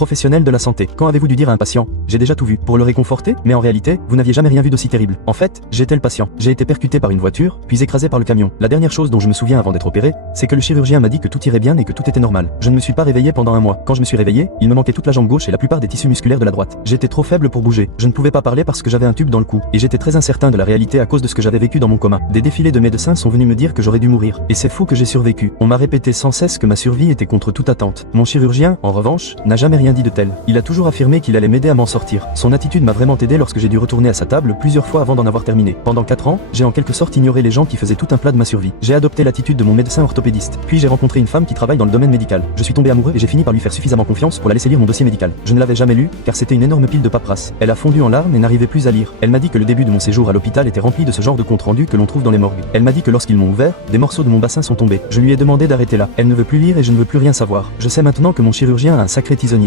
Professionnel de la santé. Quand avez-vous dû dire à un patient, j'ai déjà tout vu, pour le réconforter, mais en réalité, vous n'aviez jamais rien vu d'aussi terrible. En fait, j'étais le patient. J'ai été percuté par une voiture, puis écrasé par le camion. La dernière chose dont je me souviens avant d'être opéré, c'est que le chirurgien m'a dit que tout irait bien et que tout était normal. Je ne me suis pas réveillé pendant un mois. Quand je me suis réveillé, il me manquait toute la jambe gauche et la plupart des tissus musculaires de la droite. J'étais trop faible pour bouger. Je ne pouvais pas parler parce que j'avais un tube dans le cou. Et j'étais très incertain de la réalité à cause de ce que j'avais vécu dans mon coma. Des défilés de médecins sont venus me dire que j'aurais dû mourir. Et c'est fou que j'ai survécu. On m'a répété sans cesse que ma survie était contre toute attente. Mon chirurgien, en revanche, n'a jamais rien dit de tel. Il a toujours affirmé qu'il allait m'aider à m'en sortir. Son attitude m'a vraiment aidé lorsque j'ai dû retourner à sa table plusieurs fois avant d'en avoir terminé. Pendant 4 ans, j'ai en quelque sorte ignoré les gens qui faisaient tout un plat de ma survie. J'ai adopté l'attitude de mon médecin orthopédiste. Puis j'ai rencontré une femme qui travaille dans le domaine médical. Je suis tombé amoureux et j'ai fini par lui faire suffisamment confiance pour la laisser lire mon dossier médical. Je ne l'avais jamais lu, car c'était une énorme pile de paperasse. Elle a fondu en larmes et n'arrivait plus à lire. Elle m'a dit que le début de mon séjour à l'hôpital était rempli de ce genre de compte rendu que l'on trouve dans les morgues. Elle m'a dit que lorsqu'ils m'ont ouvert, des morceaux de mon bassin sont tombés. Je lui ai demandé d'arrêter là. Elle ne veut plus lire et je ne veux plus rien savoir. Je sais maintenant que mon chirurgien a un sacré tisonnier.